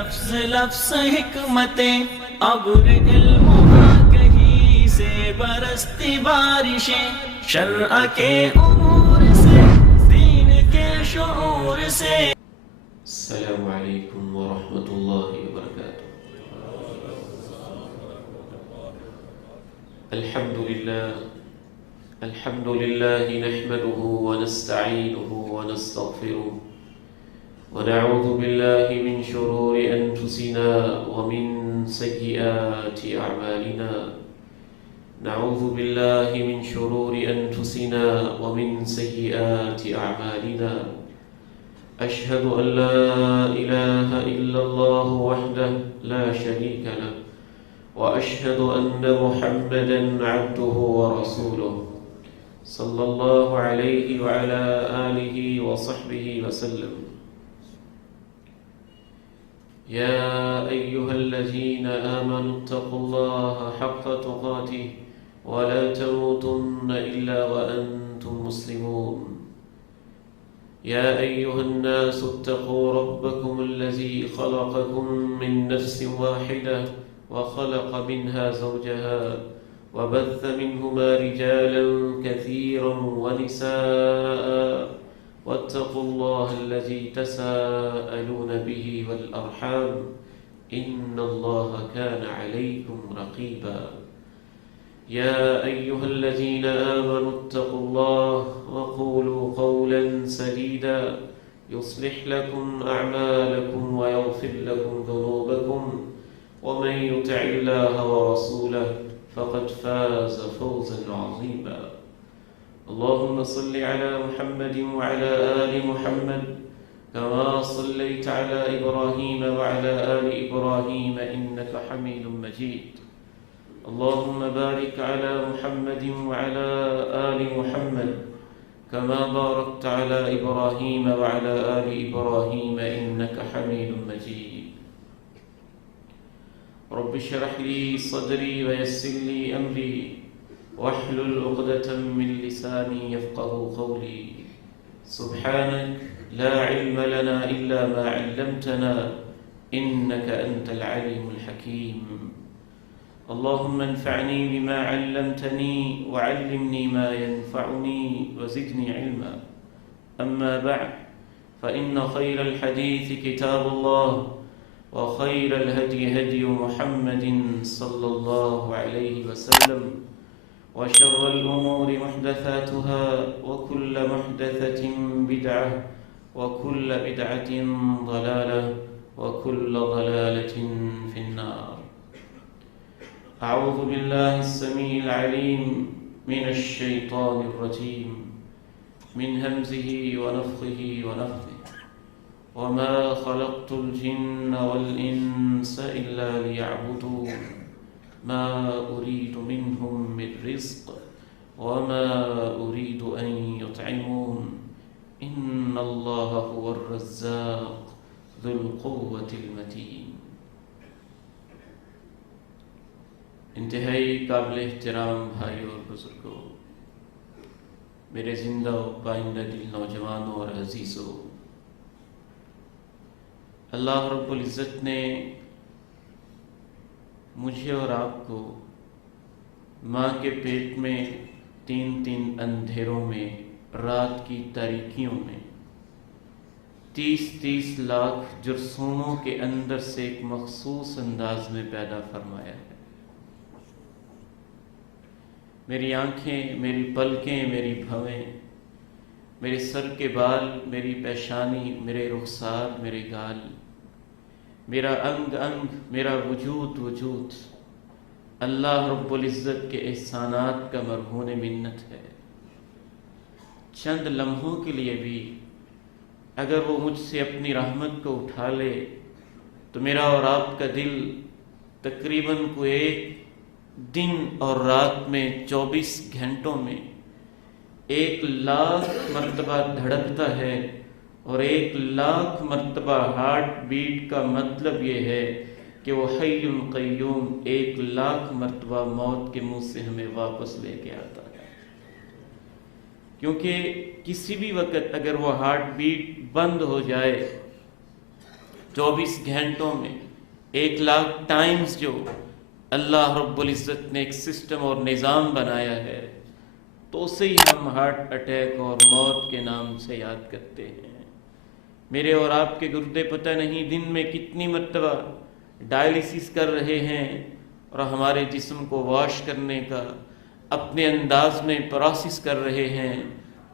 لفظ لفظ حکمتیں ابر علم کہیں سے برستی بارشیں شرع کے امور سے دین کے شعور سے. السلام علیکم ورحمۃ اللہ وبرکاتہ. الحمد للہ نحمده ونستعینه ونستغفره ونعوذ باللہ من شرور انفسنا ومن سیئات اعمالنا. نعوذ باللہ من شرور انفسنا ومن سیئات اعمالنا. اشهد ان لا اله الا الله وحده لا شريك له واشهد ان محمدا عبده ورسوله صلى الله عليه وعلى آله وصحبه وسلم. يا أيها الذين آمنوا اتقوا الله حق تقاته ولا تموتن إلا وأنتم مسلمون. يا أيها الناس اتقوا ربكم الذي خلقكم من نفس واحدة وخلق منها زوجها وبث منهما رجالا كثيرا ونساء واتقوا الله الذي تساءلون به والأرحام إن الله كان عليكم رقيبا. يا أيها الذين آمنوا اتقوا الله وقولوا قولا سديدا يصلح لكم أعمالكم ويغفر لكم ذنوبكم ومن يطع الله ورسوله فقد فاز فوزا عظيما. اللهم صل على محمد وعلى آل محمد كما صليت على إبراهيم وعلى آل إبراهيم إنك حميد مجيد. اللهم بارك على محمد وعلى آل محمد كما باركت على إبراهيم وعلى آل إبراهيم إنك حميد مجيد. رب اشرح لي صدري ويسر لي أمري واحلل عقدة من لساني يفقهوا قولي. سبحانك لا علم لنا إلا ما علمتنا إنك أنت العليم الحكيم. اللهم انفعني بما علمتني وعلمني ما ينفعني وزدني علما. أما بعد فإن خير الحديث كتاب الله وخير الهدي هدي محمد صلى الله عليه وسلم وشر الأمور محدثاتها وكل محدثة بدعة وكل بدعة ضلالة وكل ضلالة في النار. أعوذ بالله السميع العليم من الشيطان الرجيم من همزه ونفخه ونفثه. وما خلقت الجن والإنس إلا ليعبدون ما أريد منهم من رزق وما أريد أن يطعمون إن الله هو الرزاق ذو القوة المتين. انتہائی قابل احترام بھائیوں اور بزرگوں، میرے زندہ و پائندہ دل نوجوانوں اور عزیزوں، اللہ رب العزت نے مجھے اور آپ کو ماں کے پیٹ میں 3 اندھیروں میں، رات کی تاریکیوں میں 30 لاکھ جرثوموں کے اندر سے ایک مخصوص انداز میں پیدا فرمایا ہے. میری آنکھیں، میری پلکیں، میری بھویں، میرے سر کے بال، میری پیشانی، میرے رخسار، میرے گال، میرا انگ انگ، میرا وجود اللہ رب العزت کے احسانات کا مرہون منت ہے. چند لمحوں کے لیے بھی اگر وہ مجھ سے اپنی رحمت کو اٹھا لے تو میرا اور آپ کا دل تقریباً کو ایک دن اور رات میں 24 گھنٹوں میں 1,00,000 مرتبہ دھڑکتا ہے، اور 1,00,000 مرتبہ ہارٹ بیٹ کا مطلب یہ ہے کہ وہ حی قیوم 1,00,000 مرتبہ موت کے منہ سے ہمیں واپس لے کے آتا ہے. کیونکہ کسی بھی وقت اگر وہ ہارٹ بیٹ بند ہو جائے 24 گھنٹوں میں 1,00,000 ٹائمز جو اللہ رب العزت نے ایک سسٹم اور نظام بنایا ہے، تو اسے ہی ہم ہارٹ اٹیک اور موت کے نام سے یاد کرتے ہیں۔ میرے اور آپ کے گردے پتہ نہیں دن میں کتنی مرتبہ ڈائلیسس کر رہے ہیں، اور ہمارے جسم کو واش کرنے کا اپنے انداز میں پروسیس کر رہے ہیں۔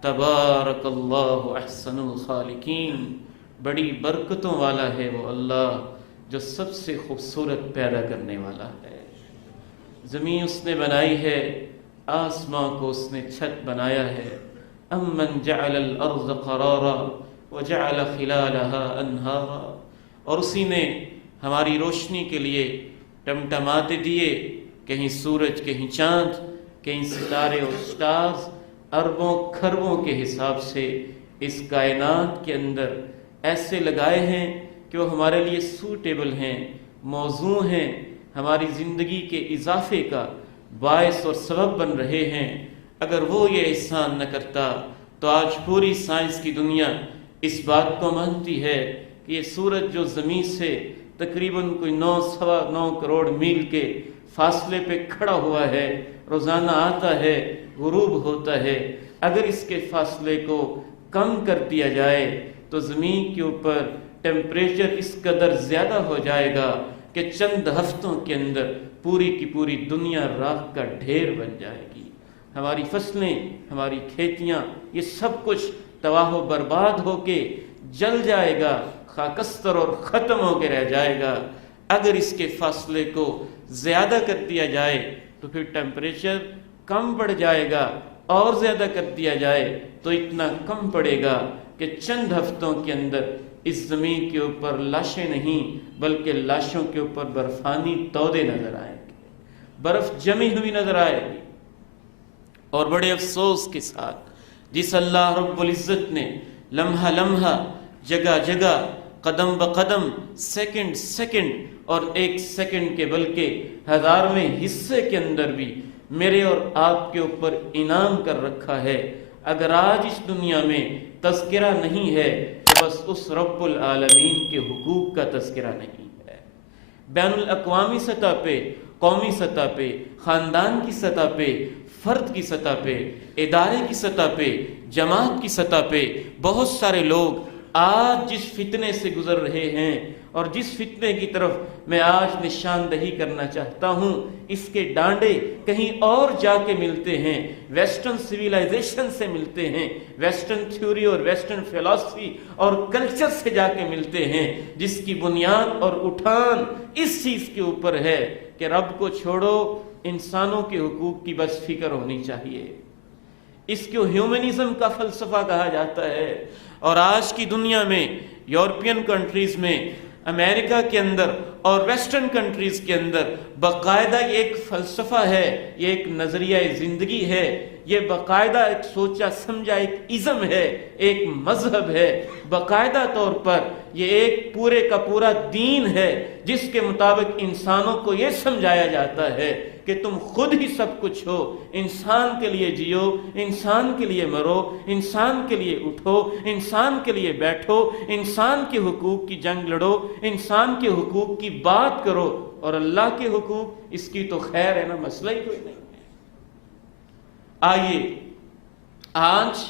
تبارک اللہ احسن الخالقین، بڑی برکتوں والا ہے وہ اللہ جو سب سے خوبصورت پیدا کرنے والا ہے۔ زمین اس نے بنائی ہے، آسمان کو اس نے چھت بنایا ہے۔ امن جعل الارض قرارا وجعل خلالها انہارا، اور اسی نے ہماری روشنی کے لیے ٹمٹماتے دیے، کہیں سورج، کہیں چاند، کہیں ستارے اور سٹارز، اربوں کھربوں کے حساب سے اس کائنات کے اندر ایسے لگائے ہیں کہ وہ ہمارے لیے سوٹیبل ہیں، موزوں ہیں، ہماری زندگی کے اضافے کا باعث اور سبب بن رہے ہیں۔ اگر وہ یہ احسان نہ کرتا تو آج پوری سائنس کی دنیا اس بات کو مانتی ہے کہ یہ سورج جو زمین سے تقریباً کوئی 9.9 کروڑ میل کے فاصلے پہ کھڑا ہوا ہے، روزانہ آتا ہے، غروب ہوتا ہے، اگر اس کے فاصلے کو کم کر دیا جائے تو زمین کے اوپر ٹیمپریچر اس قدر زیادہ ہو جائے گا کہ چند ہفتوں کے اندر پوری کی پوری دنیا راکھ کا ڈھیر بن جائے گی۔ ہماری فصلیں، ہماری کھیتیاں، یہ سب کچھ تباہ و برباد ہو کے جل جائے گا، خاکستر اور ختم ہو کے رہ جائے گا۔ اگر اس کے فاصلے کو زیادہ کر دیا جائے تو پھر ٹیمپریچر کم پڑ جائے گا، اور زیادہ کر دیا جائے تو اتنا کم پڑے گا کہ چند ہفتوں کے اندر اس زمین کے اوپر لاشیں نہیں بلکہ لاشوں کے اوپر برفانی تودے نظر آئیں گے، برف جمی ہوئی نظر آئے گی۔ اور بڑے افسوس کے ساتھ جس اللہ رب العزت نے لمحہ لمحہ، جگہ جگہ، قدم بقدم، سیکنڈ سیکنڈ اور 1 سیکنڈ کے بلکہ ہزارویں حصے کے اندر بھی میرے اور آپ کے اوپر انعام کر رکھا ہے، اگر آج اس دنیا میں تذکرہ نہیں ہے تو بس اس رب العالمین کے حقوق کا تذکرہ نہیں ہے۔ بین الاقوامی سطح پہ، قومی سطح پہ، خاندان کی سطح پہ، فرد کی سطح پہ، ادارے کی سطح پہ، جماعت کی سطح پہ بہت سارے لوگ آج جس فتنے سے گزر رہے ہیں اور جس فتنے کی طرف میں آج نشاندہی کرنا چاہتا ہوں، اس کے ڈانڈے کہیں اور جا کے ملتے ہیں، ویسٹرن سویلائزیشن سے ملتے ہیں، ویسٹرن تھیوری اور ویسٹرن فلسفی اور کلچر سے جا کے ملتے ہیں، جس کی بنیاد اور اٹھان اس چیز کے اوپر ہے کہ رب کو چھوڑو، انسانوں کے حقوق کی بس فکر ہونی چاہیے۔ اس کو ہیومنزم کا فلسفہ کہا جاتا ہے، اور آج کی دنیا میں، یورپین کنٹریز میں، امریکہ کے اندر اور ویسٹرن کنٹریز کے اندر باقاعدہ یہ ایک فلسفہ ہے، یہ ایک نظریہ زندگی ہے، یہ باقاعدہ ایک سوچا سمجھا ایک ازم ہے، ایک مذہب ہے، باقاعدہ طور پر یہ ایک پورے کا پورا دین ہے، جس کے مطابق انسانوں کو یہ سمجھایا جاتا ہے کہ تم خود ہی سب کچھ ہو، انسان کے لیے جیو، انسان کے لیے مرو، انسان کے لیے اٹھو، انسان کے لیے بیٹھو، انسان کے حقوق کی جنگ لڑو، انسان کے حقوق کی بات کرو، اور اللہ کے حقوق، اس کی تو خیر ہے نا، مسئلہ ہی کوئی نہیں ہے۔ آئیے آج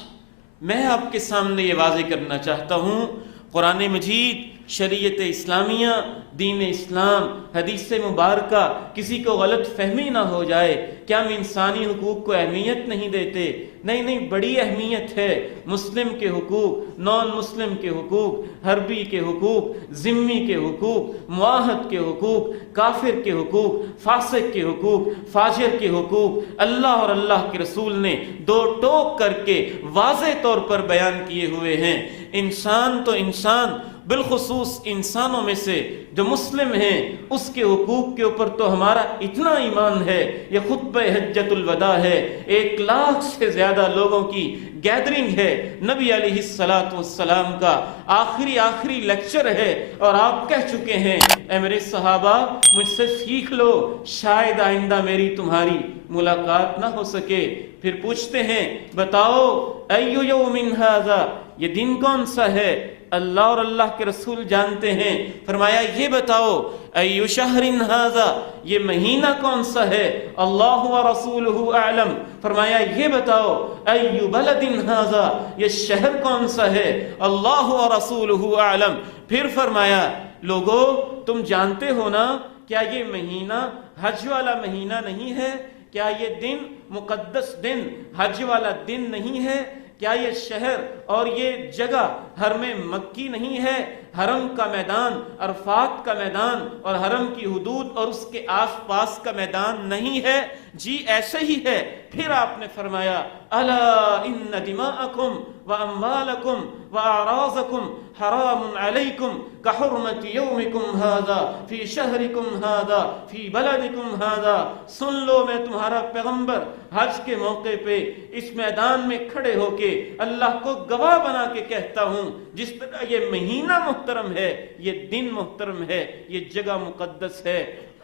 میں آپ کے سامنے یہ واضح کرنا چاہتا ہوں، قرآن مجید، شریعت اسلامیہ، دین اسلام، حدیث مبارکہ، کسی کو غلط فہمی نہ ہو جائے کہ ہم انسانی حقوق کو اہمیت نہیں دیتے، نہیں، بڑی اہمیت ہے۔ مسلم کے حقوق، نان مسلم کے حقوق، حربی کے حقوق، ذمی کے حقوق، معاہد کے حقوق، کافر کے حقوق، فاسق کے حقوق، فاجر کے حقوق، اللہ اور اللہ کے رسول نے دو ٹوک کر کے واضح طور پر بیان کیے ہوئے ہیں۔ انسان تو انسان، بالخصوص انسانوں میں سے جو مسلم ہیں، اس کے حقوق کے اوپر تو ہمارا اتنا ایمان ہے، یہ خطبہ حجت الوداع ہے، 1 لاکھ سے زیادہ لوگوں کی گیدرنگ ہے، نبی علیہ السلام کا آخری لیکچر ہے، اور آپ کہہ چکے ہیں اے میرے صحابہ مجھ سے سیکھ لو، شاید آئندہ میری تمہاری ملاقات نہ ہو سکے۔ پھر پوچھتے ہیں بتاؤ ایو یوم ھذا، یہ دن کون سا ہے؟ اللہ اور اللہ کے رسول جانتے ہیں۔ فرمایا یہ بتاؤ ایو شہر ھذا، یہ مہینہ کون سا ہے؟ اللہ و رسولہ اعلم۔ فرمایا یہ بتاؤ ایو بلد ھذا، یہ شہر کون سا ہے؟ اللہ و رسولہ اعلم۔ پھر فرمایا لوگو تم جانتے ہو نا کیا یہ مہینہ حج والا مہینہ نہیں ہے؟ کیا یہ دن مقدس دن حج والا دن نہیں ہے؟ کیا یہ شہر اور یہ جگہ حرم مکی نہیں ہے؟ حرم کا میدان، عرفات کا میدان اور حرم کی حدود اور اس کے آس پاس کا میدان نہیں ہے؟ جی ایسے ہی ہے۔ پھر آپ نے فرمایا الا ان دماءکم واموالکم واعراضکم حرام علیکم کحرمت یومکم ھذا فی شہرکم ھذا فی بلدکم ھذا۔ سن لو میں تمہارا پیغمبر حج کے موقع پہ اس میدان میں کھڑے ہو کے اللہ کو گواہ بنا کے کہتا ہوں، جس طرح یہ مہینہ محترم ہے، یہ دن محترم ہے، یہ جگہ مقدس ہے،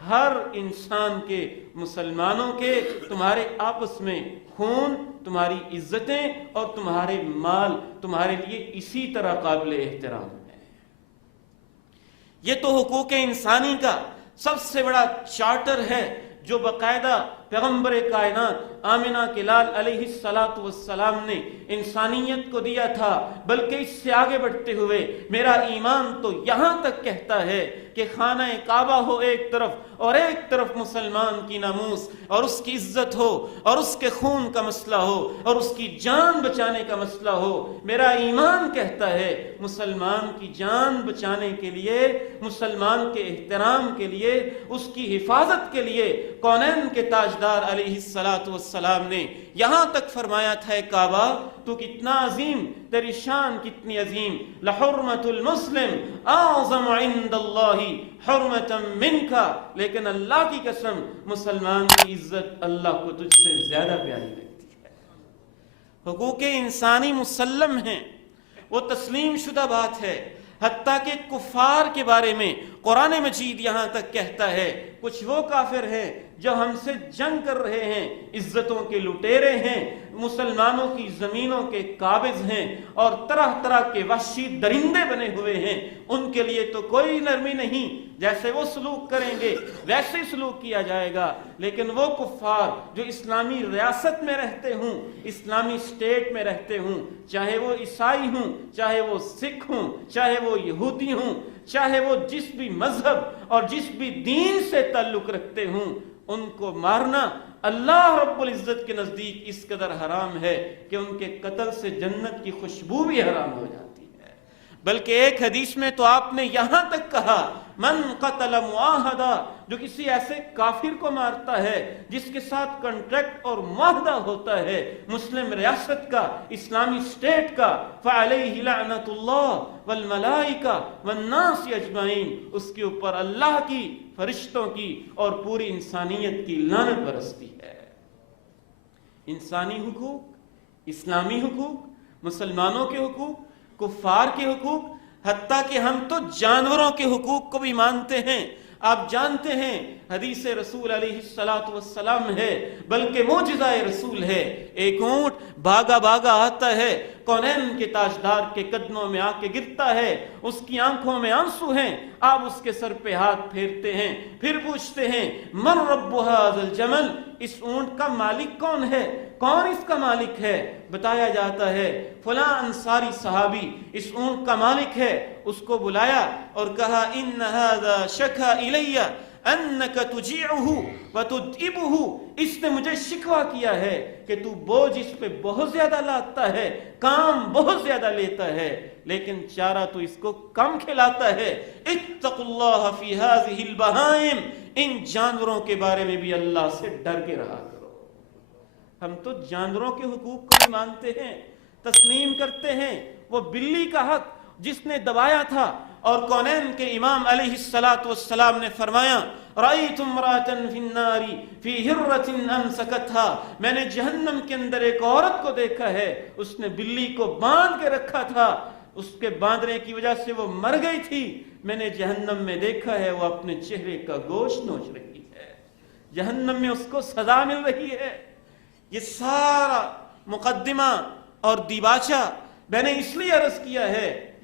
ہر انسان کے، مسلمانوں کے، تمہارے آپس میں خون، تمہاری عزتیں اور تمہارے مال تمہارے لیے اسی طرح قابل احترام ہے۔ یہ تو حقوق انسانی کا سب سے بڑا چارٹر ہے جو باقاعدہ پیغمبر کائنات آمنہ کے لال علیہ السلام نے انسانیت کو دیا تھا۔ بلکہ اس سے آگے بڑھتے ہوئے میرا ایمان تو یہاں تک کہتا ہے کہ خانہ کعبہ ہو ایک طرف اور ایک طرف مسلمان کی ناموس اور اس کی عزت ہو اور اس کے خون کا مسئلہ ہو اور اس کی جان بچانے کا مسئلہ ہو، میرا ایمان کہتا ہے مسلمان کی جان بچانے کے لیے، مسلمان کے احترام کے لیے، اس کی حفاظت کے لیے کونین کے تاجدار علیہ السلام نے یہاں تک فرمایا تھا کعبہ تو کتنا عظیم، تیری شان کتنی عظیم، لحرمت المسلم اعظم عند اللہ حرمتا منکا، لیکن اللہ کی قسم مسلمان کی عزت اللہ کو تجھ سے زیادہ پیاری لگتی ہے۔ حقوق انسانی مسلم ہیں، وہ تسلیم شدہ بات ہے، حتیٰ کہ کفار کے بارے میں قرآن مجید یہاں تک کہتا ہے کچھ وہ کافر ہیں جو ہم سے جنگ کر رہے ہیں، عزتوں کے لٹیرے ہیں، مسلمانوں کی زمینوں کے قابض ہیں اور طرح طرح کے وحشی درندے بنے ہوئے ہیں، ان کے لیے تو کوئی نرمی نہیں، جیسے وہ سلوک کریں گے ویسے سلوک کیا جائے گا۔ لیکن وہ کفار جو اسلامی ریاست میں رہتے ہوں، اسلامی اسٹیٹ میں رہتے ہوں، چاہے وہ عیسائی ہوں، چاہے وہ سکھ ہوں، چاہے وہ یہودی ہوں، چاہے وہ جس بھی مذہب اور جس بھی دین سے تعلق رکھتے ہوں، ان کو مارنا اللہ رب العزت کے نزدیک اس قدر حرام ہے کہ ان کے قتل سے جنت کی خوشبو بھی حرام ہو جاتی ہے۔ بلکہ ایک حدیث میں تو آپ نے یہاں تک کہا من قتل معاہدہ، جو کسی ایسے کافر کو مارتا ہے جس کے ساتھ کنٹریکٹ اور معاہدہ ہوتا ہے مسلم ریاست کا، اسلامی اسٹیٹ کا، فعلیہ لعنت اللہ والملائکہ والناس اجمعین، اس کے اوپر اللہ کی، فرشتوں کی اور پوری انسانیت کی لعنت برستی ہے۔ انسانی حقوق، اسلامی حقوق، مسلمانوں کے حقوق، کفار کے حقوق، حتیٰ کہ ہم تو جانوروں کے حقوق کو بھی مانتے ہیں۔ آپ جانتے ہیں حدیث رسول علیہ السلام ہے، بلکہ معجزہ رسول ہے، ایک اونٹ بھاگا بھاگا آتا ہے، کونین کے تاجدار کے قدموں میں آ کے گرتا ہے، اس کی آنکھوں میں آنسو ہیں، آپ اس کے سر پہ ہاتھ پھیرتے ہیں، پھر پوچھتے ہیں من رب ھذا الجمل، اس اونٹ کا مالک کون ہے، کون اس کا مالک ہے؟ بتایا جاتا ہے فلاں انصاری صحابی اس اونٹ کا مالک ہے۔ اس کو بلایا اور کہا ان ھذا شکا الی انک تجیعہ وتدئبہ، اس نے مجھے شکوہ کیا ہے کہ تو بوجھ اس پہ بہت زیادہ لاتا ہے، کام بہت زیادہ لیتا ہے، لیکن چارہ تو اس کو کم کھلاتا ہے۔ اتقوا اللہ فی ھذہ البہائم، ان جانوروں کے بارے میں بھی اللہ سے ڈر کے رہا کرو۔ ہم تو جانوروں کے حقوق کو بھی مانتے ہیں، تسلیم کرتے ہیں۔ وہ بلی کا حق جس نے دبایا تھا، اور کونین کے امام علیہ السلام نے فرمایا رأیت امرأة فی النار فی ہرۃ امسکتھا، میں نے جہنم کے اندر ایک عورت کو دیکھا ہے، اس نے بلی کو باندھ کے رکھا تھا، اس کے باندھنے کی وجہ سے وہ مر گئی تھی، میں نے جہنم میں دیکھا ہے وہ اپنے چہرے کا گوشت نوچ رہی ہے، جہنم میں اس کو سزا مل رہی ہے۔ یہ سارا مقدمہ اور دیباچہ میں نے اس لیے عرض کیا ہے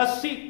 80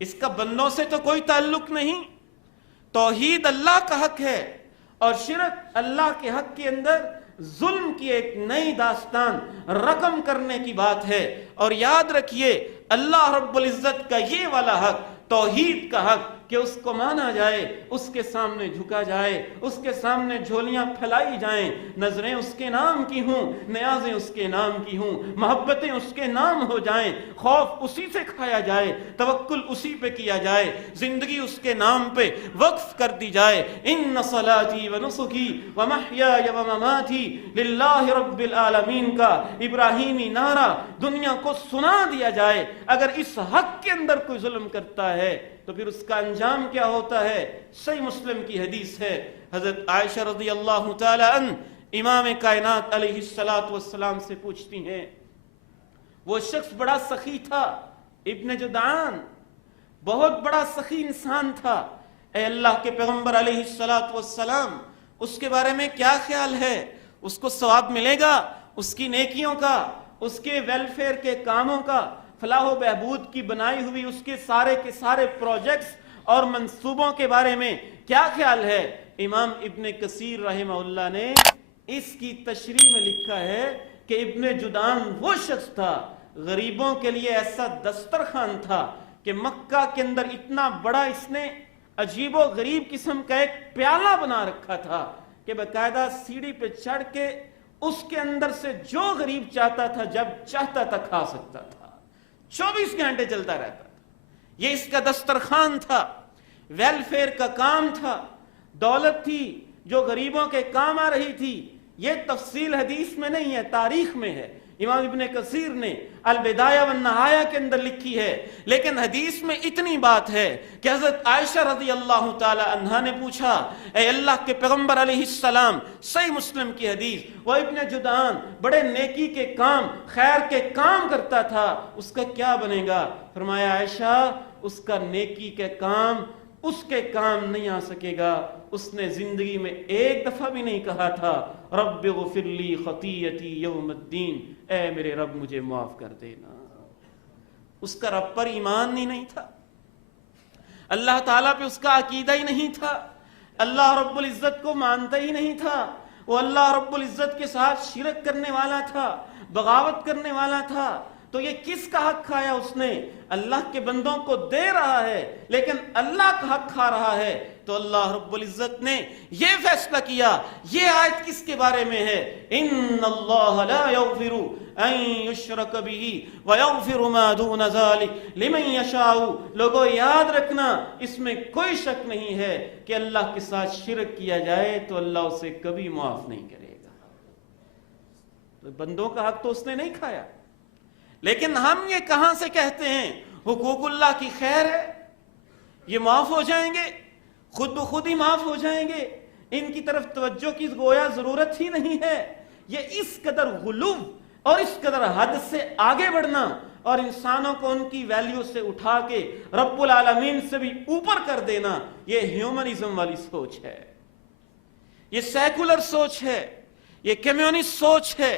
اس کا بندوں سے تو کوئی تعلق نہیں. توحید اللہ کا حق ہے اور شرک اللہ کے حق کے اندر ظلم کی ایک نئی داستان رقم کرنے کی بات ہے. اور یاد رکھیے اللہ رب العزت کا یہ والا حق، توحید کا حق، کہ اس کو مانا جائے، اس کے سامنے جھکا جائے، اس کے سامنے جھولیاں پھیلائی جائیں، نظریں اس کے نام کی ہوں، نیازیں اس کے نام کی ہوں، محبتیں اس کے نام ہو جائیں، خوف اسی سے کھایا جائے، توکل اسی پہ کیا جائے، زندگی اس کے نام پہ وقف کر دی جائے. ان صلاتی و نسکی و محیای و مماتی للہ رب العالمین کا ابراہیمی نعرہ دنیا کو سنا دیا جائے. اگر اس حق کے اندر کوئی ظلم کرتا ہے تو پھر اس کا انجام کیا ہوتا ہے؟ صحیح مسلم کی حدیث ہے، حضرت عائشہ رضی اللہ تعالی عنہ امام کائنات علیہ السلام سے پوچھتی ہیں، وہ شخص بڑا سخی تھا، ابن جدعان بہت بڑا سخی انسان تھا، اے اللہ کے پیغمبر علیہ السلام اس کے بارے میں کیا خیال ہے؟ اس کو ثواب ملے گا اس کی نیکیوں کا، اس کے ویلفیئر کے کاموں کا، فلاح و بہبود کی بنائی ہوئی اس کے سارے پروجیکٹس اور منصوبوں کے بارے میں کیا خیال ہے؟ امام ابن کثیر رحمہ اللہ نے اس کی تشریح میں لکھا ہے کہ ابن جدعان وہ شخص تھا، غریبوں کے لیے ایسا دسترخوان تھا کہ مکہ کے اندر اتنا بڑا اس نے عجیب و غریب قسم کا ایک پیالہ بنا رکھا تھا کہ باقاعدہ سیڑھی پہ چڑھ کے اس کے اندر سے جو غریب چاہتا تھا جب چاہتا تھا کھا سکتا تھا، 24 گھنٹے چلتا رہتا تھا. یہ اس کا دسترخوان تھا، ویلفیئر کا کام تھا، دولت تھی جو غریبوں کے کام آ رہی تھی. یہ تفصیل حدیث میں نہیں ہے، تاریخ میں ہے، امام ابن کثیر نے البدایہ والنہایہ کے اندر لکھی ہے. لیکن حدیث میں اتنی بات ہے کہ حضرت عائشہ رضی اللہ تعالی عنہا نے پوچھا، اے اللہ کے پیغمبر علیہ السلام، صحیح مسلم کی حدیث، وہ ابن جدعان بڑے نیکی کے کام، خیر کے کام کرتا تھا، اس کا کیا بنے گا؟ فرمایا عائشہ اس کا نیکی کے کام اس کے کام نہیں آ سکے گا. اس نے زندگی میں ایک دفعہ بھی نہیں کہا تھا رب اغفر لی خطیئتی یوم الدین، اے میرے رب مجھے معاف کر دینا. اس کا رب پر ایمان ہی نہیں تھا، اللہ تعالیٰ پہ اس کا عقیدہ ہی نہیں تھا، اللہ رب العزت کو مانتا ہی نہیں تھا. وہ اللہ رب العزت کے ساتھ شرک کرنے والا تھا، بغاوت کرنے والا تھا. تو یہ کس کا حق کھایا اس نے؟ اللہ کے بندوں کو دے رہا ہے لیکن اللہ کا حق کھا رہا ہے. تو اللہ رب العزت نے یہ فیصلہ کیا. یہ آیت کس کے بارے میں ہے؟ ان اللہ لا یغفر ان یشرک بہ ویغفر ما دون ذلک لمن یشاء. لوگوں یاد رکھنا، اس میں کوئی شک نہیں ہے کہ اللہ کے ساتھ شرک کیا جائے تو اللہ اسے کبھی معاف نہیں کرے گا. تو بندوں کا حق تو اس نے نہیں کھایا. لیکن ہم یہ کہاں سے کہتے ہیں حقوق اللہ کی خیر ہے، یہ معاف ہو جائیں گے، خود بخود ہی معاف ہو جائیں گے، ان کی طرف توجہ کی گویا ضرورت ہی نہیں ہے. یہ اس قدر غلو اور اس قدر حد سے آگے بڑھنا اور انسانوں کو ان کی ویلیو سے اٹھا کے رب العالمین سے بھی اوپر کر دینا، یہ ہیومنزم والی سوچ ہے، یہ سیکولر سوچ ہے، یہ کمیونسٹ سوچ ہے،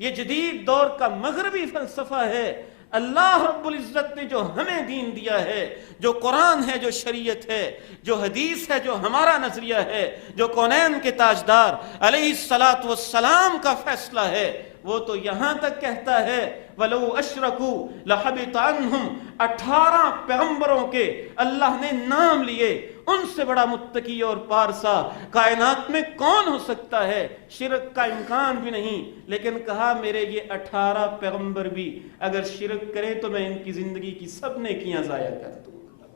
یہ جدید دور کا مغربی فلسفہ ہے. اللہ رب العزت نے جو ہمیں دین دیا ہے، جو قرآن ہے، جو شریعت ہے، جو حدیث ہے، جو ہمارا نظریہ ہے، جو کونین کے تاجدار علیہ السلام کا فیصلہ ہے، وہ تو یہاں تک کہتا ہے وَلَوْ أَشْرَكُوا لَحَبِطَ عَنْهُمْ. 18 پیغمبروں کے اللہ نے نام لیے، ان سے بڑا متقی اور پارسا کائنات میں کون ہو سکتا ہے؟ شرک کا امکان بھی نہیں. لیکن کہا میرے یہ 18 پیغمبر بھی اگر شرک کرے تو میں ان کی زندگی کی سب نیکیاں ضائع کر دوں گا،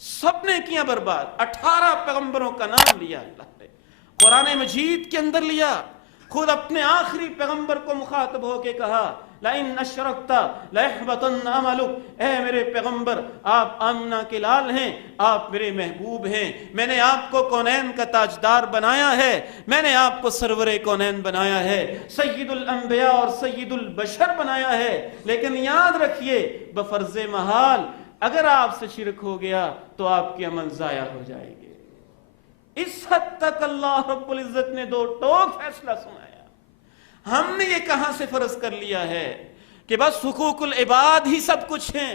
سب نیکیاں برباد. 18 پیغمبروں کا نام لیا اللہ نے، قرآن مجید کے اندر لیا. خود اپنے آخری پیغمبر کو مخاطب ہو کے کہا لَإِنْ أَشْرَكْتَ لَيَحْبَطَنَّ عَمَلُكَ. اے میرے پیغمبر، آپ آمنہ کے لال ہیں، آپ میرے محبوب ہیں، میں نے آپ کو کونین کا تاجدار بنایا ہے، میں نے آپ کو سرور کونین بنایا ہے، سید الانبیاء اور سید البشر بنایا ہے. لیکن یاد رکھیے بفرض محال اگر آپ سے شرک ہو گیا تو آپ کے عمل ضائع ہو جائے گے. اس حد تک اللہ رب العزت نے دو ٹوک فیصلہ سنایا. ہم نے یہ کہاں سے فرض کر لیا ہے کہ بس حقوق العباد ہی سب کچھ ہیں،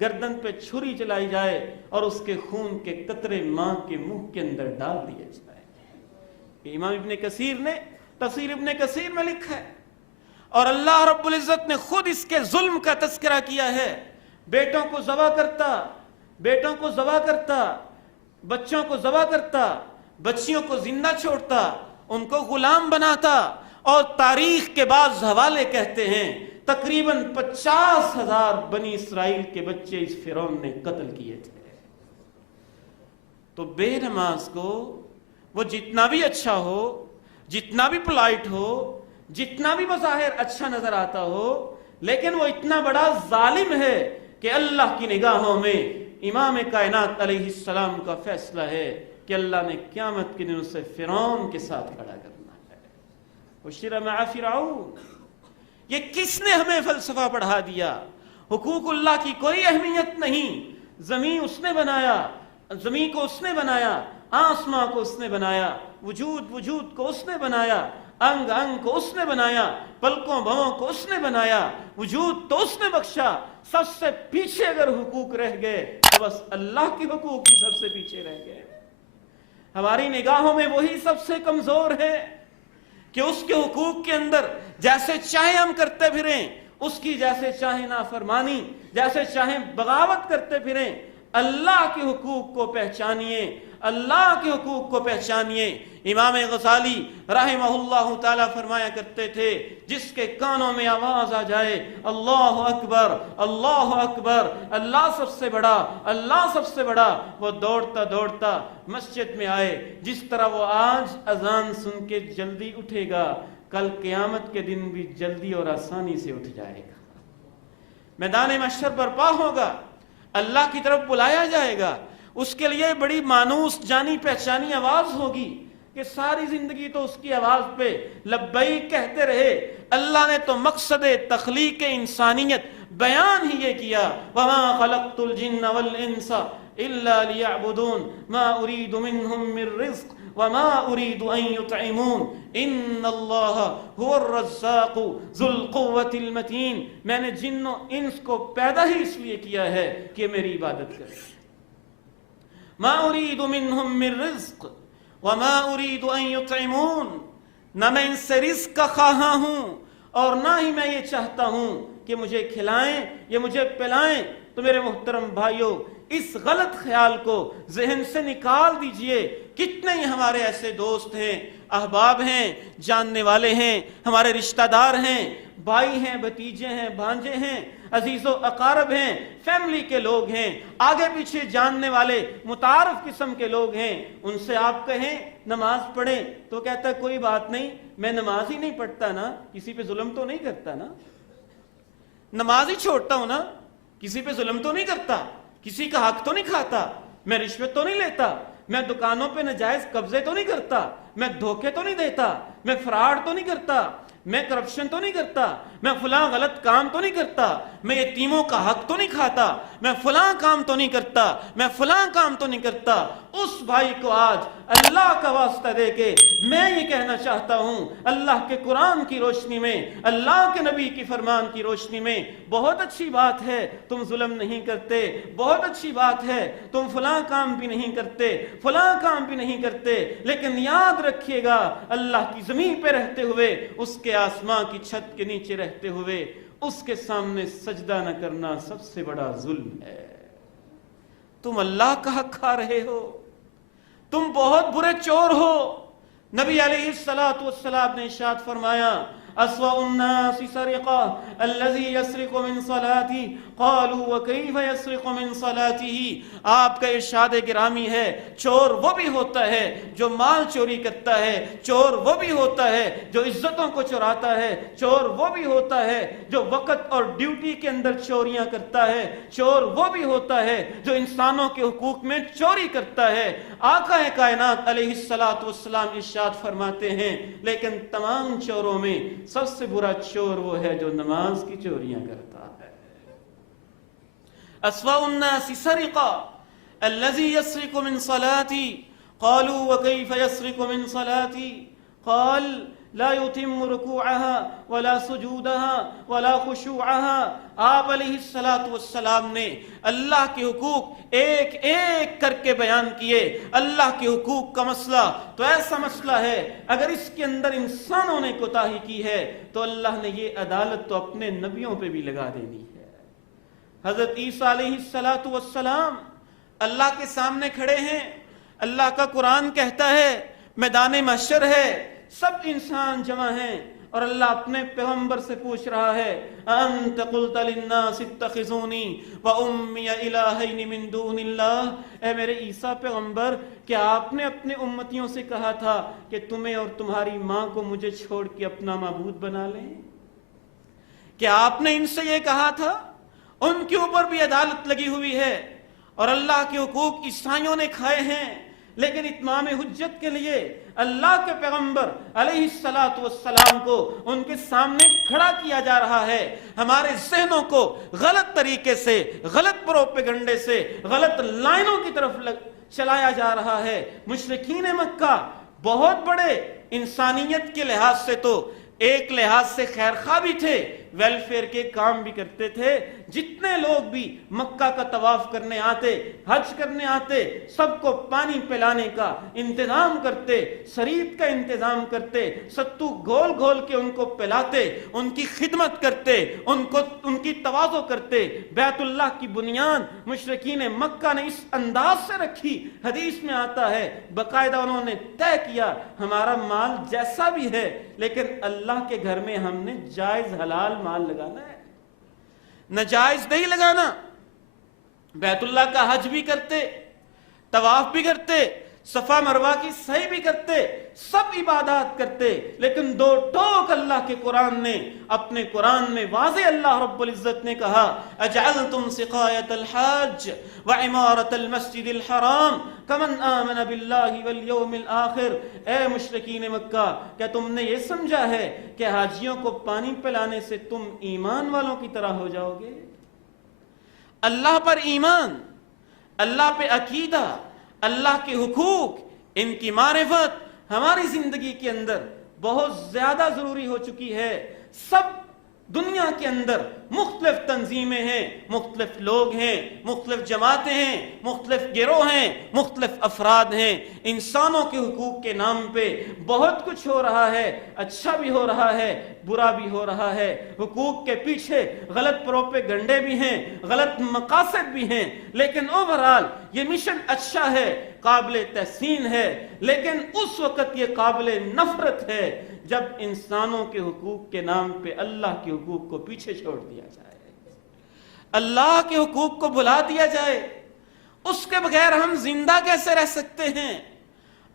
گردن پہ چھری چلائی جائے اور اس کے خون کے قطرے ماں کے منہ کے اندر ڈال دیے جائے۔ امام ابن کثیر نے تفسیر ابن کثیر میں لکھا ہے، اور اللہ رب العزت نے خود اس کے ظلم کا تذکرہ کیا ہے۔ بیٹوں کو ذبح کرتا، بیٹوں کو ذبح کرتا، بچوں کو ذبح کرتا، بچیوں کو زندہ چھوڑتا، ان کو غلام بناتا، اور تاریخ کے بعض حوالے کہتے ہیں تقریباً 50,000 بنی اسرائیل کے بچے اس فرعون نے قتل کیے تھے۔ تو بے نماز کو وہ جتنا بھی اچھا ہو، جتنا بھی پولائٹ ہو، جتنا بھی بظاہر اچھا نظر آتا ہو، لیکن وہ اتنا بڑا ظالم ہے کہ اللہ کی نگاہوں میں امام کائنات علیہ السلام کا فیصلہ ہے کہ اللہ نے قیامت کے دن اسے فرعون کے ساتھ کھڑا کرنا ہے۔ وَشِرَ مَعَ فِرْعَوْنَ، یہ کس نے ہمیں فلسفہ پڑھا دیا؟ حقوق اللہ کی کوئی اہمیت نہیں۔ زمین اس نے بنایا، زمین کو اس نے بنایا، آسمان کو اس نے بنایا، وجود کو اس نے بنایا، انگ کو اس نے بنایا، پلکوں بھووں کو اس نے بنایا، وجود تو اس نے بخشا۔ سب سے پیچھے اگر حقوق رہ گئے تو بس اللہ کے حقوق ہی سب سے پیچھے رہ گئے۔ ہماری نگاہوں میں وہی سب سے کمزور ہے کہ اس کے حقوق کے اندر جیسے چاہے ہم کرتے پھریں، اس کی جیسے چاہے نافرمانی، جیسے چاہے بغاوت کرتے پھریں۔ اللہ کے حقوق کو پہچانیے، اللہ کے حقوق کو پہچانیے۔ امام غزالی رحمہ اللہ تعالی فرمایا کرتے تھے، جس کے کانوں میں آواز آ جائے اللہ اکبر، اللہ اکبر، اللہ سب سے بڑا، اللہ سب سے بڑا، وہ دوڑتا دوڑتا مسجد میں آئے۔ جس طرح وہ آج اذان سن کے جلدی اٹھے گا، کل قیامت کے دن بھی جلدی اور آسانی سے اٹھ جائے گا۔ میدان محشر برپا ہوگا، اللہ کی طرف بلایا جائے گا، اس کے لیے بڑی مانوس جانی پہچانی آواز ہوگی کہ ساری زندگی تو اس کی آواز پہ لبیک کہتے رہے۔ اللہ نے تو مقصد تخلیق انسانیت بیان ہی یہ کیا، وَمَا خَلَقْتُ الْجِنَّ وَالْإِنسَ إِلَّا لِيَعْبُدُونَ مَا أُرِيدُ مِنْهُمْ مِنْ رِزْقٍ وَمَا أُرِيدُ أَنْ يُطْعِمُونَ إِنَّ اللَّهَ هُوَ الرَّزَّاقُ ذُو الْقُوَّةِ الْمَتِينَ۔ میں نے جن و انس کو پیدا ہی اس لیے کیا ہے کہ میری عبادت کرے۔ مَا أُرِيدُ مِنْهُمْ مِنْ رِزْقٍ وَمَا أُرِيدُ أَنْ يُطْعِمُونَ، نہ میں ان سے رزق کا خواہاں ہوں اور نہ ہی میں یہ چاہتا ہوں کہ مجھے کھلائیں یا مجھے پلائیں۔ تو میرے محترم بھائیوں، اس غلط خیال کو ذہن سے نکال دیجئے۔ کتنے ہی ہمارے ایسے دوست ہیں، احباب ہیں، جاننے والے ہیں، ہمارے رشتہ دار ہیں، بھائی ہیں، بھتیجے ہیں، بھانجے ہیں، عزیز و اقارب ہیں، فیملی کے لوگ ہیں، آگے پیچھے جاننے والے متعارف قسم کے لوگ ہیں۔ ان سے آپ کہیں نماز پڑھیں تو کہتا ہے کوئی بات نہیں، میں نماز ہی نہیں پڑھتا نا، کسی پہ ظلم تو نہیں کرتا نا، نماز ہی چھوڑتا ہوں نا، کسی پہ ظلم تو نہیں کرتا، کسی کا حق تو نہیں کھاتا، میں رشوت تو نہیں لیتا، میں دکانوں پہ ناجائز قبضے تو نہیں کرتا، میں دھوکے تو نہیں دیتا، میں فراڈ تو نہیں کرتا، میں کرپشن تو نہیں کرتا، میں فلاں غلط کام تو نہیں کرتا، میں یتیموں کا حق تو نہیں کھاتا، میں فلاں کام تو نہیں کرتا، میں فلاں کام تو نہیں کرتا۔ اس بھائی کو آج اللہ کا واسطہ دے کے میں یہ کہنا چاہتا ہوں، اللہ کے قرآن کی روشنی میں، اللہ کے نبی کی فرمان کی روشنی میں، بہت اچھی بات ہے تم ظلم نہیں کرتے، بہت اچھی بات ہے تم فلاں کام بھی نہیں کرتے، فلاں کام بھی نہیں کرتے، لیکن یاد رکھیے گا اللہ کی زمین پہ رہتے ہوئے، اس کے آسمان کی چھت کے نیچے رہتے ہوئے اس کے سامنے سجدہ نہ کرنا سب سے بڑا ظلم ہے۔ تم اللہ کا حق کھا رہے ہو، تم بہت برے چور ہو۔ نبی علیہ السلام نے ارشاد فرمایا، اسوأ الناس سرقة الذي يسرق من صلاته قالوا وكيف يسرق من صلاته۔ آپ کا ارشاد گرامی ہے، چور وہ بھی ہوتا ہے جو مال چوری کرتا ہے، چور وہ بھی ہوتا ہے جو عزتوں کو چراتا ہے، چور وہ بھی ہوتا ہے جو وقت اور ڈیوٹی کے اندر چوریاں کرتا ہے، چور وہ بھی ہوتا ہے جو انسانوں کے حقوق میں چوری کرتا ہے۔ آقا کائنات علیہ السلام ارشاد فرماتے ہیں، لیکن تمام چوروں میں سب سے برا چور وہ ہے جو نماز کی چوریاں کرتا ہے۔ اسوأ الناس سرقة الذي يسرق من صلاتي قالوا وكيف يسرق من صلاتي قال لا يتم ركوعها ولا سجودها ولا خشوعها۔ آپ علیہ الصلاۃ والسلام نے اللہ کے حقوق ایک ایک کر کے بیان کیے۔ اللہ کے حقوق کا مسئلہ تو ایسا مسئلہ ہے، اگر اس کے اندر انسانوں نے کوتاہی کی ہے تو اللہ نے یہ عدالت تو اپنے نبیوں پہ بھی لگا دینی ہے۔ حضرت عیسیٰ علیہ الصلاۃ والسلام اللہ کے سامنے کھڑے ہیں، اللہ کا قرآن کہتا ہے میدان محشر ہے، سب انسان جمع ہیں، اور اللہ اپنے پیغمبر سے پوچھ رہا ہے انت قلت للناس اتخذونی وامی الہین من دون اللہ، اے میرے عیسیٰ پیغمبر کیا آپ نے اپنے امتیوں سے کہا تھا کہ تمہیں اور تمہاری ماں کو مجھے چھوڑ کے اپنا معبود بنا لیں؟ کیا آپ نے ان سے یہ کہا تھا؟ ان کے اوپر بھی عدالت لگی ہوئی ہے، اور اللہ کے حقوق عیسائیوں نے کھائے ہیں، لیکن اتمام حجت کے لیے اللہ کے پیغمبر علیہ الصلاۃ والسلام کو ان کے سامنے کھڑا کیا جا رہا ہے۔ ہمارے ذہنوں کو غلط طریقے سے، غلط پروپیگنڈے سے، غلط لائنوں کی طرف چلایا جا رہا ہے۔ مشرکین مکہ بہت بڑے انسانیت کے لحاظ سے تو ایک لحاظ سے خیرخواہ بھی تھے، ویلفیئر کے کام بھی کرتے تھے۔ جتنے لوگ بھی مکہ کا طواف کرنے آتے، حج کرنے آتے، سب کو پانی پلانے کا انتظام کرتے، شریعت کا انتظام کرتے، ستو گھول گھول کے ان کو پلاتے، ان کی خدمت کرتے، ان کی تواضع کرتے۔ بیت اللہ کی بنیاد مشرکین مکہ نے اس انداز سے رکھی، حدیث میں آتا ہے باقاعدہ انہوں نے طے کیا ہمارا مال جیسا بھی ہے لیکن اللہ کے گھر میں ہم نے جائز حلال مال لگانا ہے، ناجائز نہیں لگانا۔ بیت اللہ کا حج بھی کرتے، طواف بھی کرتے، صفا مروہ کی سعی بھی کرتے، سب عبادات کرتے، لیکن دو ٹوک اللہ کے قرآن نے اپنے قرآن میں واضح اللہ رب العزت نے کہا اجعلتم سقایت الحاج وعمارت المسجد الحرام کمن آمن باللہ والیوم الآخر۔ اے مشرکین مکہ، کیا تم نے یہ سمجھا ہے کہ حاجیوں کو پانی پلانے سے تم ایمان والوں کی طرح ہو جاؤ گے؟ اللہ پر ایمان، اللہ پہ عقیدہ، اللہ کے حقوق، ان کی معرفت ہماری زندگی کے اندر بہت زیادہ ضروری ہو چکی ہے۔ سب دنیا کے اندر مختلف تنظیمیں ہیں، مختلف لوگ ہیں، مختلف جماعتیں ہیں، مختلف گروہ ہیں، مختلف افراد ہیں۔ انسانوں کے حقوق کے نام پہ بہت کچھ ہو رہا ہے، اچھا بھی ہو رہا ہے، برا بھی ہو رہا ہے۔ حقوق کے پیچھے غلط پروپیگنڈے بھی ہیں، غلط مقاصد بھی ہیں، لیکن اوورآل یہ مشن اچھا ہے، قابل تحسین ہے، لیکن اس وقت یہ قابل نفرت ہے جب انسانوں کے حقوق کے نام پہ اللہ کے حقوق کو پیچھے چھوڑ دیا جائے، اللہ کے حقوق کو بھلا دیا جائے۔ اس کے بغیر ہم زندہ کیسے رہ سکتے ہیں؟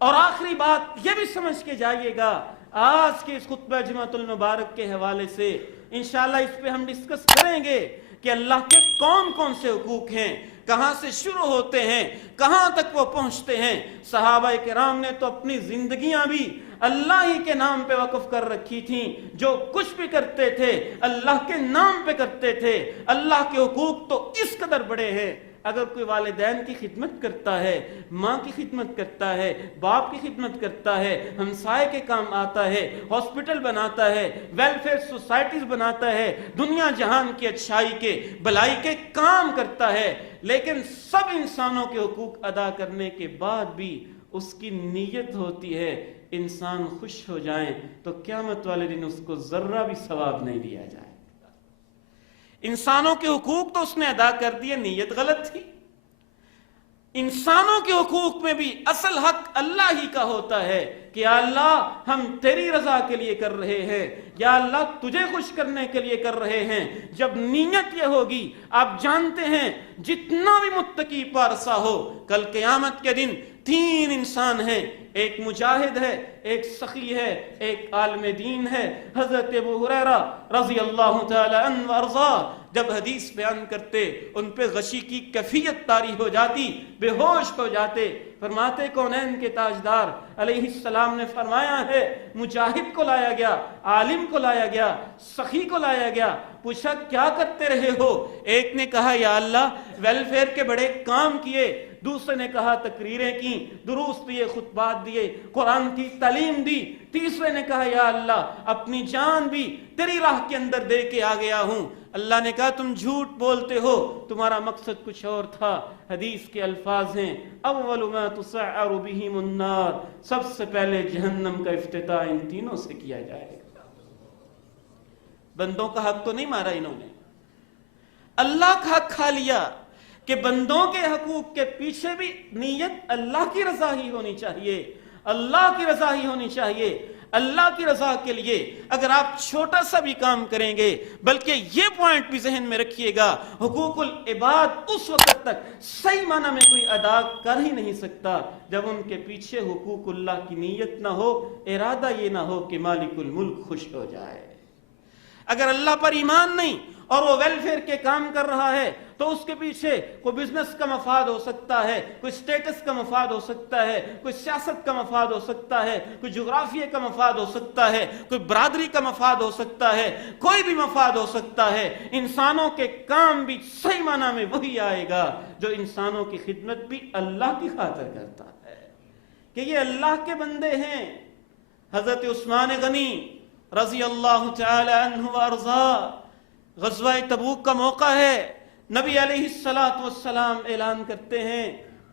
اور آخری بات یہ بھی سمجھ کے جائیے گا، آج کے اس خطبہ جمعۃ المبارک کے حوالے سے انشاءاللہ اس پہ ہم ڈسکس کریں گے کہ اللہ کے کون کون سے حقوق ہیں، کہاں سے شروع ہوتے ہیں، کہاں تک وہ پہنچتے ہیں۔ صحابہ کرام نے تو اپنی زندگیاں بھی اللہ ہی کے نام پہ وقف کر رکھی تھیں، جو کچھ بھی کرتے تھے اللہ کے نام پہ کرتے تھے۔ اللہ کے حقوق تو اس قدر بڑے ہیں، اگر کوئی والدین کی خدمت کرتا ہے، ماں کی خدمت کرتا ہے، باپ کی خدمت کرتا ہے، ہمسائے کے کام آتا ہے، ہاسپٹل بناتا ہے، ویلفیئر سوسائٹیز بناتا ہے، دنیا جہان کی اچھائی کے بھلائی کے کام کرتا ہے، لیکن سب انسانوں کے حقوق ادا کرنے کے بعد بھی اس کی نیت ہوتی ہے انسان خوش ہو جائیں تو قیامت والے دن اس کو ذرہ بھی ثواب نہیں دیا جائے۔ انسانوں کے حقوق تو اس نے ادا کر دیے، نیت غلط تھی۔ انسانوں کے حقوق میں بھی اصل حق اللہ ہی کا ہوتا ہے کہ یا اللہ ہم تیری رضا کے لیے کر رہے ہیں، یا اللہ تجھے خوش کرنے کے لیے کر رہے ہیں۔ جب نیت یہ ہوگی، آپ جانتے ہیں جتنا بھی متقی پارسا ہو، کل قیامت کے دن تین انسان ہیں، ایک مجاہد ہے، ایک سخی ہے، ایک عالم دین ہے۔ حضرت ابو ہریرہ رضی اللہ تعالی عنہ وارضاہ جب حدیث بیان کرتے ان پہ غشی کی کیفیت طاری ہو جاتی، بے ہوش ہو جاتے۔ فرماتے کونین کے تاجدار علیہ السلام نے فرمایا ہے مجاہد کو لایا گیا، عالم کو لایا گیا، سخی کو لایا گیا، پوچھا کیا کرتے رہے ہو؟ ایک نے کہا یا اللہ ویلفیئر کے بڑے کام کیے، دوسرے نے کہا تقریریں کی، دروس دیے، خطبات دیے، قرآن کی تعلیم دی، تیسرے نے کہا یا اللہ اپنی جان بھی تیری راہ کے اندر دے کے آ گیا ہوں۔ اللہ نے کہا تم جھوٹ بولتے ہو، تمہارا مقصد کچھ اور تھا۔ حدیث کے الفاظ ہیں اول ما تسعر بهم النار، سب سے پہلے جہنم کا افتتاح ان تینوں سے کیا جائے گا۔ بندوں کا حق تو نہیں مارا انہوں نے، اللہ کا حق کھا لیا کہ بندوں کے حقوق کے پیچھے بھی نیت اللہ کی رضا ہی ہونی چاہیے، اللہ کی رضا ہی ہونی چاہیے۔ اللہ کی رضا کے لیے اگر آپ چھوٹا سا بھی کام کریں گے، بلکہ یہ پوائنٹ بھی ذہن میں رکھیے گا، حقوق العباد اس وقت تک صحیح معنی میں کوئی ادا کر ہی نہیں سکتا جب ان کے پیچھے حقوق اللہ کی نیت نہ ہو، ارادہ یہ نہ ہو کہ مالک الملک خوش ہو جائے۔ اگر اللہ پر ایمان نہیں اور وہ ویلفیئر کے کام کر رہا ہے تو اس کے پیچھے کوئی بزنس کا مفاد ہو سکتا ہے، کوئی سٹیٹس کا مفاد ہو سکتا ہے، کوئی سیاست کا مفاد ہو سکتا ہے، کوئی جغرافیہ کا مفاد ہو سکتا ہے، کوئی برادری کا مفاد ہو سکتا ہے، کوئی بھی مفاد ہو سکتا ہے۔ انسانوں کے کام بھی صحیح معنی میں وہی آئے گا جو انسانوں کی خدمت بھی اللہ کی خاطر کرتا ہے کہ یہ اللہ کے بندے ہیں۔ حضرت عثمان غنی رضی اللہ تعالی عنہ وارضا، غزوہ تبوک کا موقع ہے، نبی علیہ السلام اعلان کرتے ہیں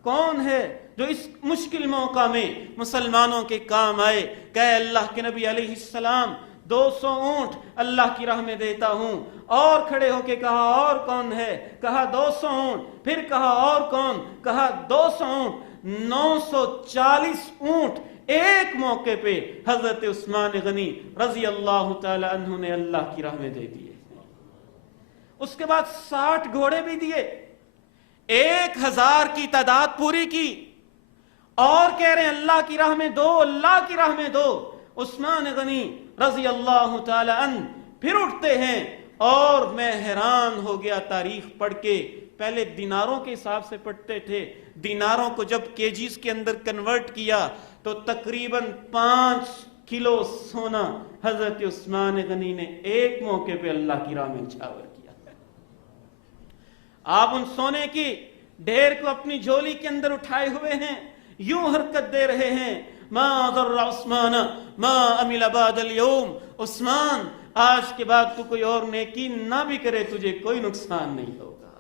کون ہے جو اس مشکل موقع میں مسلمانوں کے کام آئے؟ کہ اللہ کے نبی علیہ السلام 200 اونٹ اللہ کی راہ میں دیتا ہوں۔ اور کھڑے ہو کے کہا اور کون ہے؟ کہا 200 اونٹ، پھر کہا اور کون؟ کہا 200 اونٹ، 940 اونٹ ایک موقع پہ حضرت عثمان غنی رضی اللہ تعالی عنہ نے اللہ کی راہ میں دے دیے۔ اس کے بعد 60 گھوڑے بھی دیے، 1000 کی تعداد پوری کی، اور کہہ رہے ہیں اللہ کی راہ میں دو، اللہ کی راہ میں دو۔ عثمان غنی رضی اللہ تعالی عنہ پھر اٹھتے ہیں، اور میں حیران ہو گیا تاریخ پڑھ کے۔ پہلے دیناروں کے حساب سے پڑھتے تھے، دیناروں کو جب کیجیز کے اندر کنورٹ کیا تو تقریباً 5 کلو سونا حضرت عثمان غنی نے ایک موقع پہ اللہ کی راہ میں نچھاور کیا۔ آپ ان سونے کی ڈھیر کو اپنی جھولی کے اندر اٹھائے ہوئے ہیں، یوں حرکت دے رہے ہیں، ما ضر عثمان ما عمل بعد اليوم، عثمان آج کے بعد تو کوئی اور نیکی نہ بھی کرے تجھے کوئی نقصان نہیں ہوگا۔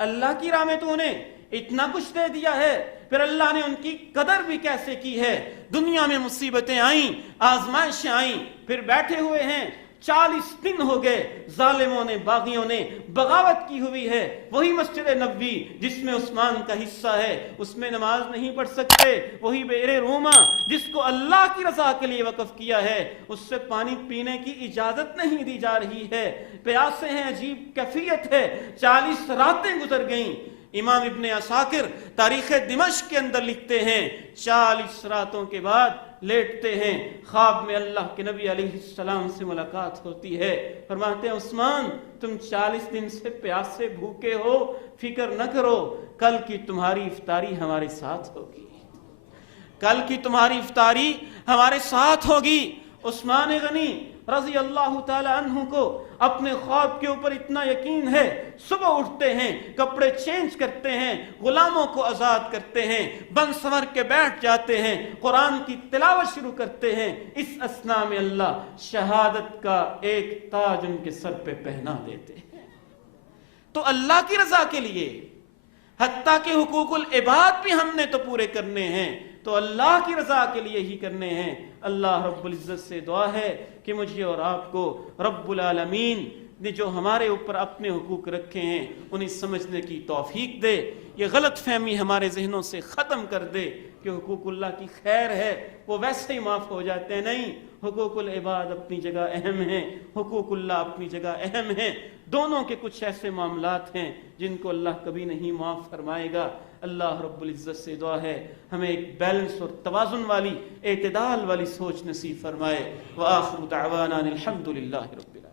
اللہ کی راہ میں تو انہیں اتنا کچھ دے دیا ہے، پھر اللہ نے ان کی قدر بھی کیسے کی ہے۔ دنیا میں مصیبتیں آئیں، آزمائشیں آئیں، پھر بیٹھے ہوئے ہیں، 40 دن ہو گئے، ظالموں نے، باغیوں نے بغاوت کی ہوئی ہے۔ وہی مسجد نبوی جس میں عثمان کا حصہ ہے، اس میں نماز نہیں پڑھ سکتے۔ وہی بئر روما جس کو اللہ کی رضا کے لیے وقف کیا ہے، اس سے پانی پینے کی اجازت نہیں دی جا رہی ہے، پیاسے ہیں، عجیب کیفیت ہے، 40 راتیں گزر گئیں۔ امام ابن عساکر تاریخ دمشق کے اندر لکھتے ہیں 40 راتوں کے بعد لیٹتے ہیں، خواب میں اللہ کے نبی علیہ السلام سے ملاقات ہوتی ہے، فرماتے ہیں عثمان تم 40 دن سے پیاسے بھوکے ہو، فکر نہ کرو، کل کی تمہاری افطاری ہمارے ساتھ ہوگی، کل کی تمہاری افطاری ہمارے ساتھ ہوگی۔ عثمان غنی رضی اللہ تعالی عنہ کو اپنے خواب کے اوپر اتنا یقین ہے، صبح اٹھتے ہیں، کپڑے چینج کرتے ہیں، غلاموں کو آزاد کرتے ہیں، بن سنور کے بیٹھ جاتے ہیں، قرآن کی تلاوت شروع کرتے ہیں۔ اس اثناء میں اللہ شہادت کا ایک تاج ان کے سر پہ پہنا دیتے ہیں۔ تو اللہ کی رضا کے لیے حتیٰ کہ حقوق العباد بھی ہم نے تو پورے کرنے ہیں، تو اللہ کی رضا کے لیے ہی کرنے ہیں۔ اللہ رب العزت سے دعا ہے کہ مجھے اور آپ کو رب العالمین نے جو ہمارے اوپر اپنے حقوق رکھے ہیں انہیں سمجھنے کی توفیق دے، یہ غلط فہمی ہمارے ذہنوں سے ختم کر دے کہ حقوق اللہ کی خیر ہے وہ ویسے ہی معاف ہو جاتے ہیں۔ نہیں، حقوق العباد اپنی جگہ اہم ہیں، حقوق اللہ اپنی جگہ اہم ہیں، دونوں کے کچھ ایسے معاملات ہیں جن کو اللہ کبھی نہیں معاف فرمائے گا۔ اللہ رب العزت سے دعا ہے ہمیں ایک بیلنس اور توازن والی، اعتدال والی سوچ نصیب فرمائے۔ وآخر دعوانا الحمدللہ رب العالمین۔